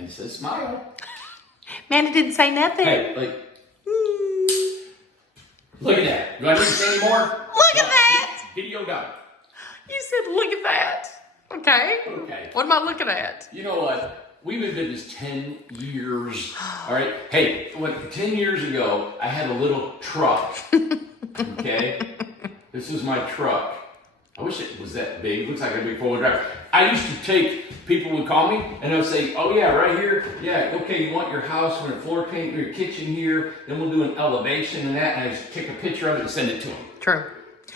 And it says smile. Manny didn't say nothing. Hey, look at that. Do I need to say any more? Look at that. Video done. You said, look at that. Okay. Okay. What am I looking at? You know what? We've been doing this 10 years. All right. Hey, 10 years ago, I had a little truck. Okay. This is my truck. I wish it was that big. It looks like a big four-wheel drive. I used to take, people would call me and I would say, oh yeah, right here. Yeah, okay, you want your house with a floor paint, your kitchen here, then we'll do an elevation and that, and I just take a picture of it and send it to them. True.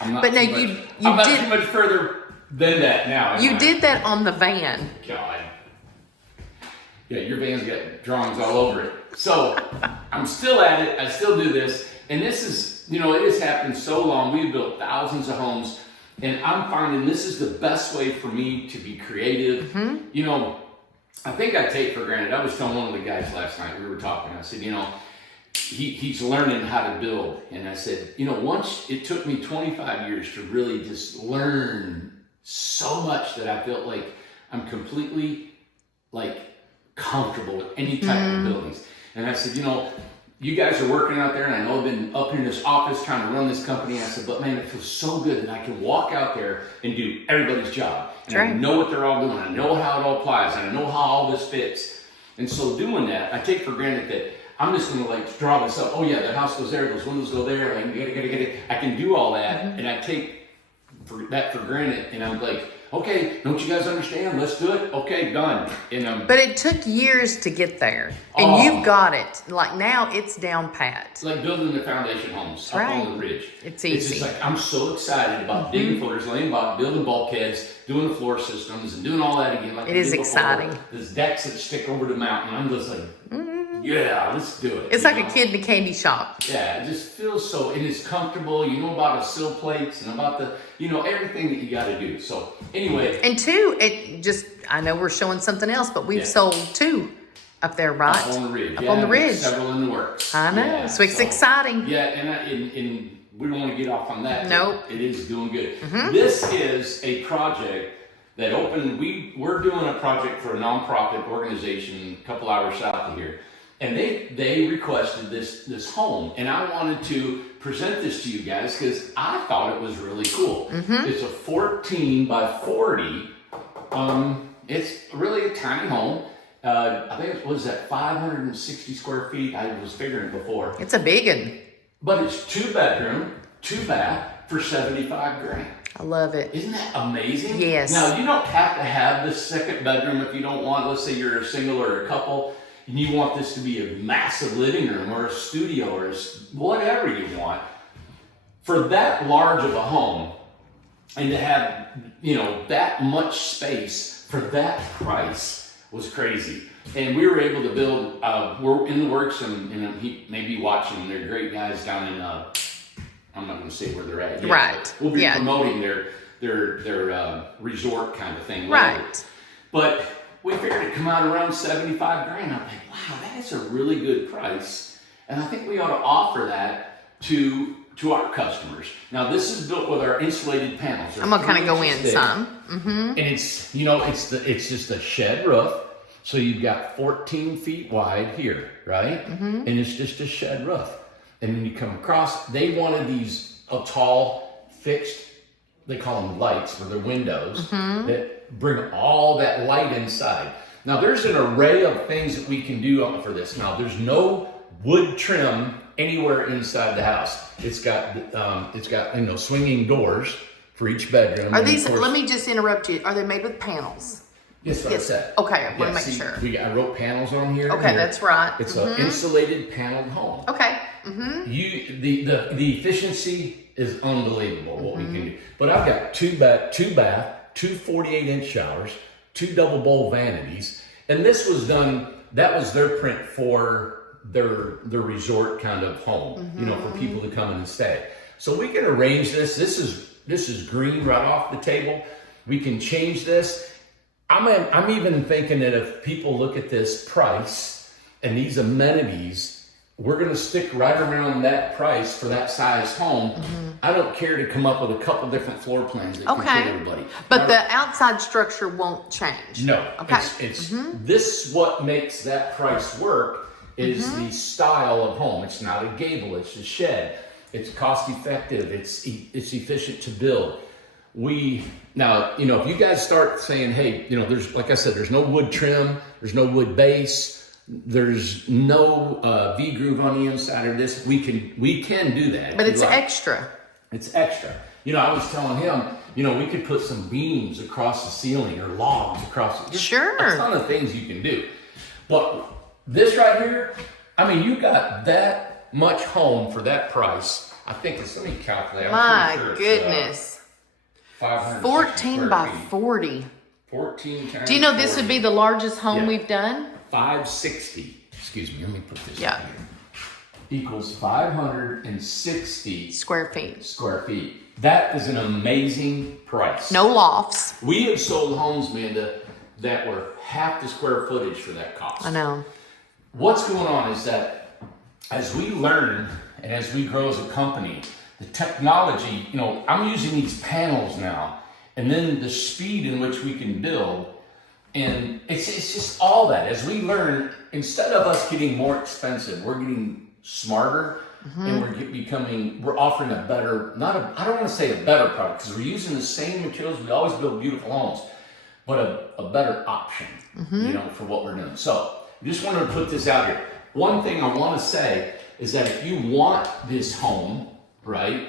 I'm not But now too you much further than that now. You did that on the van. God. Yeah, your van's got drawings all over it. So I'm still at it. I still do this. And this is, it has happened so long. We've built thousands of homes. And I'm finding this is the best way for me to be creative. Mm-hmm. I think I take for granted. I was telling one of the guys last night, we were talking. I said, he's learning how to build. And I said, once it took me 25 years to really just learn so much that I felt like I'm completely comfortable with any type of buildings. And I said, you guys are working out there, and I know I've been up in this office trying to run this company. I said, but man, it feels so good that I can walk out there and do everybody's job. And I know what they're all doing. I know how it all applies. And I know how all this fits. And so doing that, I take for granted that I'm just going to draw this up. Oh yeah, the house goes there, those windows go there. I can do all that. And I take that for granted. And I'm like, okay, don't you guys understand? Let's do it. Okay, done. But it took years to get there. And you've got it. Now it's down pat. It's like building the foundation homes up on the ridge. It's easy. It's just I'm so excited about digging footers, laying block, building bulkheads, doing the floor systems, and doing all that again. It is exciting. There's decks that stick over the mountain. I'm just yeah, let's do it. It's like a kid in a candy shop. Yeah, it just feels so, and it's comfortable. You know about the sill plates and about the, everything that you got to do. So anyway. And two, I know we're showing something else, but we've sold 2 up there, right? Up on the ridge. On the ridge. Several in the works. I know. Yeah, so it's exciting. Yeah, and we don't want to get off on that. Nope. It is doing good. This is a project that opened, we're doing a project for a nonprofit organization a couple hours south of here. And they requested this home, and I wanted to present this to you guys because I thought it was really cool. It's a 14 by 40. It's really a tiny home. I think it was at 560 square feet. I was figuring before. It's a big one. But it's 2 bedroom, 2 bath for $75,000. I love it. Isn't that amazing? Yes. Now you don't have to have the second bedroom if you don't want. Let's say you're a single or a couple. And you want this to be a massive living room or a studio or whatever you want. For that large of a home and to have, that much space for that price was crazy. And we were able to build, we're in the works, and he may be watching. They're great guys down in, I'm not going to say where they're at yet. Right. We'll be promoting their resort kind of thing later. Right. But we figured it'd come out around $75,000. I'm like, wow, that's a really good price. And I think we ought to offer that to our customers. Now, this is built with our insulated panels. I'm gonna kind of go in some. And it's, it's just a shed roof. So you've got 14 feet wide here, right? And it's just a shed roof. And when you come across, they wanted these tall, fixed, they call them lights for their windows that bring all that light inside. Now there's an array of things that we can do for this. Now there's no wood trim anywhere inside the house. It's got swinging doors for each bedroom. Are these? Let me just interrupt you. Are they made with panels? Yes, what I said. Okay, I want to make sure. I wrote panels on here. Okay, that's right. It's an insulated paneled home. Okay. The efficiency is unbelievable what we can do. But I've got 2 bath, 2 48-inch showers, 2 double bowl vanities, and this was done. That was their print for their resort kind of home, for people to come in and stay. So we can arrange this. This is green right off the table. We can change this. I'm even thinking that if people look at this price and these amenities, we're going to stick right around that price for that size home. I don't care to come up with a couple different floor plans that can fit everybody. But the outside structure won't change. No. Okay. It's this what makes that price work is the style of home. It's not a gable, it's a shed. It's cost effective, it's efficient to build. Now, you know, if you guys start saying, hey, you know, there's, like I said, there's no wood trim, there's no wood base, there's no V-groove on the inside of this, we can do that. But it's extra. It's extra. You know, I was telling him, you know, we could put some beams across the ceiling or logs across the, sure, a ton of things you can do. But this right here, I mean, you got that much home for that price. I think it's, let me calculate. My goodness. 14 by 40. 14 times. Do you know this would be the largest home we've done? 560. Excuse me, let me put this Yeah. in here. Equals 560 Square feet. Square feet. That is an amazing price. No lofts. We have sold homes, Amanda, that were half the square footage for that cost. I know. What's going on is that as we learn and as we grow as a company, the technology, you know, I'm using these panels now, and then the speed in which we can build, and it's just all that. As we learn, instead of us getting more expensive, we're getting smarter, and we're offering a better, I don't want to say a better product, because we're using the same materials. We always build beautiful homes, but a better option, you know, for what we're doing. So I just wanted to put this out here. One thing I want to say is that if you want this home, right,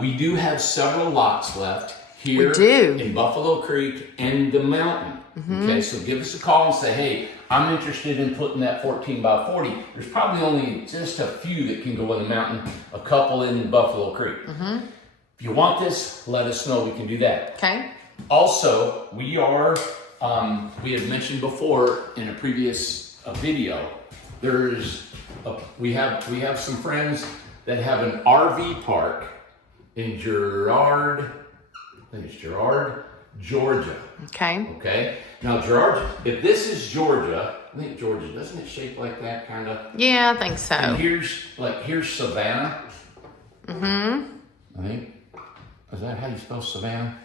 we do have several lots left here in Buffalo Creek and the mountain. Okay, so give us a call and say, hey, I'm interested in putting that 14 by 40. There's probably only just a few that can go in the mountain, a couple in Buffalo Creek. If you want this, let us know. We can do that. Okay. Also, we had mentioned before in a previous video, we have some friends that have an RV park in Girard, Georgia. Okay. Okay. Now, Gerard, if this is Georgia, I think Georgia, doesn't it shape like that kind of? Yeah, I think so. And here's Savannah. I think, is that how you spell Savannah?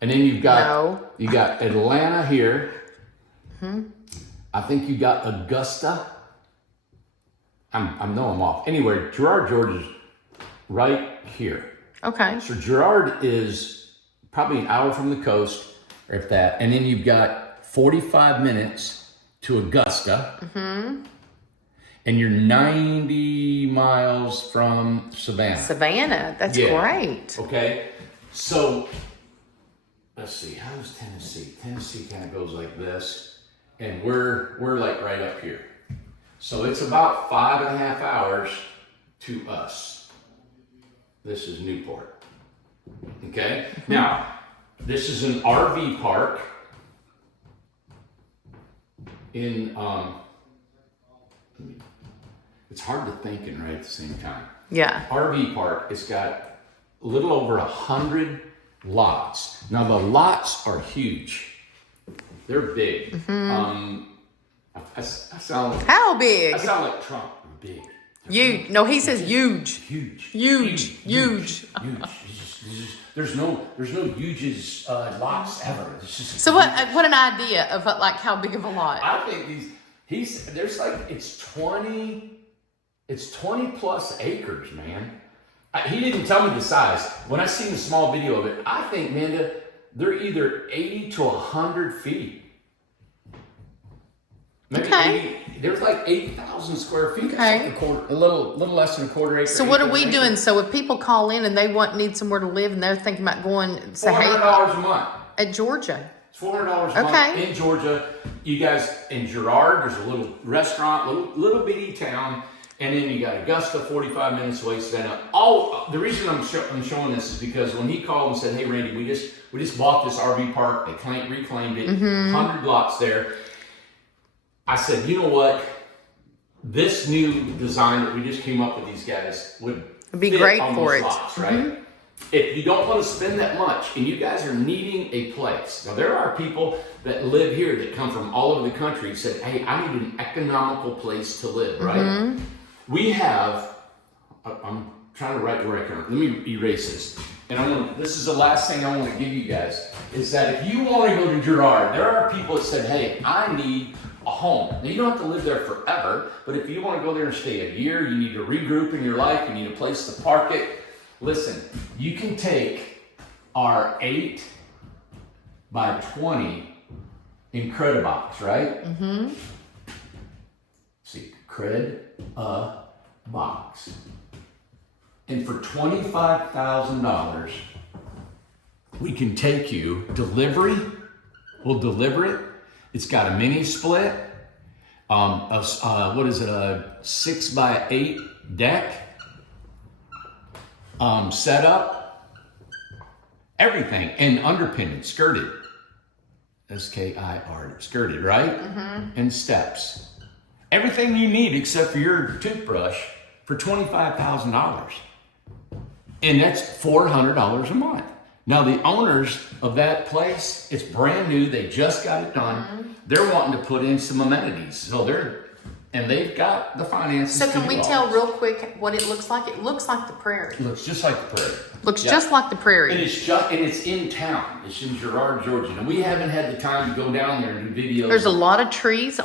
And then you got Atlanta here. I think you got Augusta. I know I'm off. Anyway, Girard, Georgia's right here. Okay. So Girard is probably an hour from the coast, or if that. And then you've got 45 minutes to Augusta. And you're 90 miles from Savannah. Savannah, that's great. Okay. So let's see, how does Tennessee? Tennessee kind of goes like this, and we're like right up here. So it's about 5.5 hours to us. This is Newport. Okay? Now, this is an RV park in, it's hard to think and write at the same time. Yeah. RV park, it's got a little over 100 lots. Now, the lots are huge. They're big. I sound like, how big? I sound like Trump. Big. No, he says huge. Huge. There's no huge lots ever. So what an idea of like how big of a lot. I think there's like it's 20 plus acres, man. He didn't tell me the size. When I seen the small video of it, I think, Amanda, they're either 80 to 100 feet. Maybe 80, there's like 8,000 square feet. Okay. That's like a little less than a quarter acre. So what are we doing? So if people call in and they need somewhere to live and they're thinking about going, say, $400 a month. At Georgia. It's $400 a month in Georgia. You guys, in Girard, there's a little restaurant, little bitty town. And then you got Augusta, 45 minutes away, Savannah. The reason I'm showing this is because when he called and said, hey, Randy, we just bought this RV park. They reclaimed it, 100 lots there. I said, you know what? This new design that we just came up with these guys would be great for it. Lots, right? If you don't want to spend that much and you guys are needing a place. Now, there are people that live here that come from all over the country and said, hey, I need an economical place to live, right? we have, I'm trying to write where I can, let me erase this. And this is the last thing I want to give you guys, is that if you want to go to Girard, there are people that said, hey, I need a home. Now, you don't have to live there forever, but if you want to go there and stay a year, you need to regroup in your life, you need a place to park it. Listen, you can take our 8 by 20 Incredibox, right? Mm-hmm. See, box. And for $25,000, we can take you delivery. We'll deliver it. It's got a mini split. What is it? A 6 by 8 deck. Setup. Everything and underpinned, skirted. SKIR, skirted, right? Mm-hmm. And steps. Everything you need except for your toothbrush for $25,000. And that's $400 a month. Now the owners of that place, it's brand new. They just got it done. Mm-hmm. They're wanting to put in some amenities. So they've got the finances. So can we tell real quick what it looks like? It looks like the prairie. It looks just like the prairie. Looks just like the prairie. And it's in town. It's in Girard, Georgia. And we haven't had the time to go down there and do videos. There's a lot of trees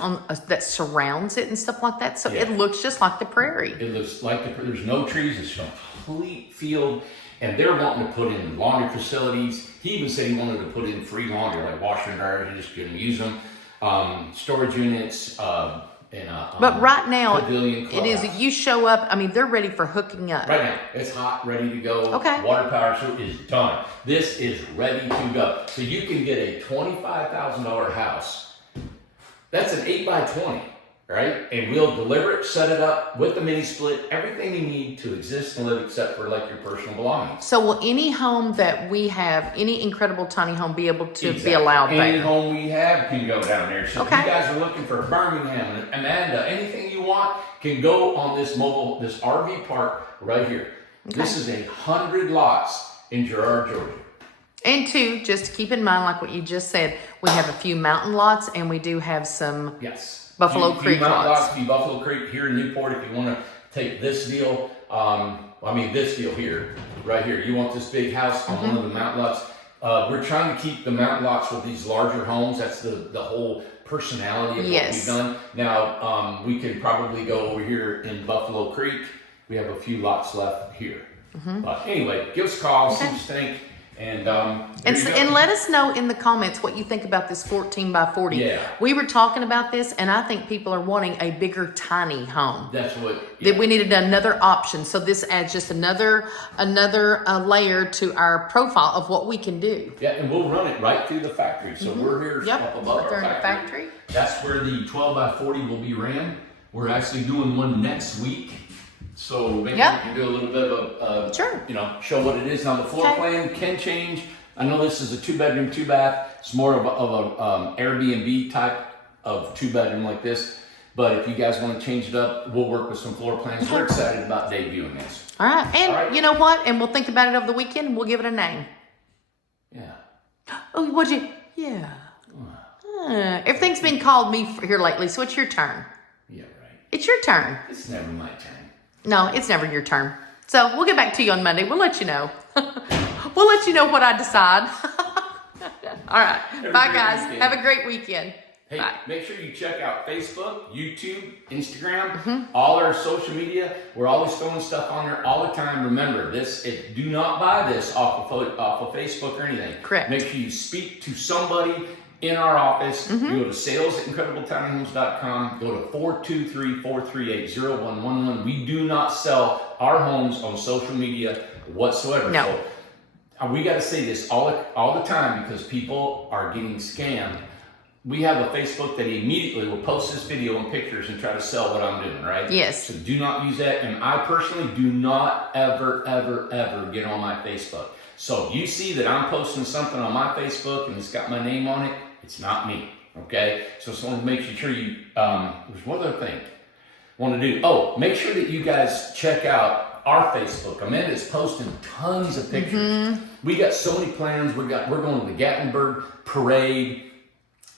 that surrounds it and stuff like that. So it looks just like the prairie. It looks like there's no trees. It's a complete field. And they're wanting to put in laundry facilities. He even said he wanted to put in free laundry, like washer and dryers. You just couldn't use them. Storage units, but right now, it is, you show up, I mean, they're ready for hooking up. Right now, it's hot, ready to go. Okay. Water power is done. This is ready to go. So you can get a $25,000 house. That's an 8 by 20, right? And we'll deliver it, set it up with the mini split, everything you need to exist and live except for like your personal belongings. So will any home that we have, any incredible tiny home, be able to be allowed there? Any home we have can go down there. So if you guys are looking for Birmingham, Amanda, anything you want can go on this RV park right here. Okay. This is 100 lots in Girard, Georgia. And two, just to keep in mind, like what you just said, we have a few mountain lots and we do have some Buffalo Creek lots. Buffalo Creek here in Newport, if you want to take this deal, this deal here, right here. You want this big house on one of the mountain lots. We're trying to keep the mountain lots with these larger homes. That's the whole personality of what we've done. Now, we can probably go over here in Buffalo Creek. We have a few lots left here. Mm-hmm. But anyway, give us a call, see what you think. And let us know in the comments what you think about this 14 by 40. Yeah. We were talking about this, and I think people are wanting a bigger tiny home. That's what. That we needed another option. So this adds just another layer to our profile of what we can do. Yeah, and we'll run it right through the factory. So we're here up above our factory. That's where the 12 by 40 will be ran. We're actually doing one next week. So maybe we can do a little bit of show what it is. Now the floor plan can change. I know this is a 2-bedroom, 2-bath. It's more of a Airbnb type of 2-bedroom like this. But if you guys want to change it up, we'll work with some floor plans. We're excited about debuting this. All right. And you know what? And we'll think about it over the weekend and we'll give it a name. Yeah. Oh, would you? Yeah. Everything's been called me here lately, so it's your turn. Yeah, right. It's your turn. It's never my turn. No, it's never your turn. So we'll get back to you on Monday. We'll let you know. We'll let you know what I decide. All right. Bye, guys. Have a great weekend. Hey, make sure you check out Facebook, YouTube, Instagram, all our social media. We're always throwing stuff on there all the time. Remember, do not buy this off of Facebook or anything. Correct. Make sure you speak to somebody in our office. You go to sales@incredibletinyhomes.com. Go to 423-438-0111. We do not sell our homes on social media whatsoever. No. So we got to say this all the time because people are getting scammed. We have a Facebook that immediately will post this video and pictures and try to sell what I'm doing, right? Yes. So do not use that. And I personally do not ever get on my Facebook. So if you see that I'm posting something on my Facebook and it's got my name on it, it's not me, okay? So just want to make sure you, there's one other thing I want to do. Oh, make sure that you guys check out our Facebook. Amanda's posting tons of pictures. We got so many plans. We're going to the Gatlinburg Parade.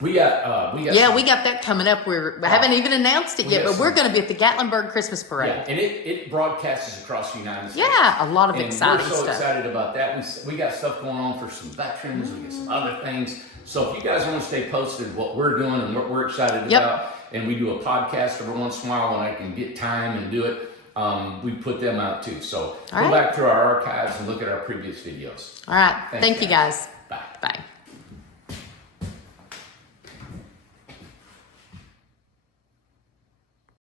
We got We got that coming up. We haven't even announced it yet, but we're going to be at the Gatlinburg Christmas Parade. Yeah, and it broadcasts across the United States. Yeah, a lot of and exciting we're so stuff. excited about that. We got stuff going on for some veterans. We got some other things. So if you guys want to stay posted what we're doing and what we're excited about, and we do a podcast every once in a while when I can get time and do it, we put them out too. So go back to our archives and look at our previous videos. All right. Thank you guys. Bye. Bye.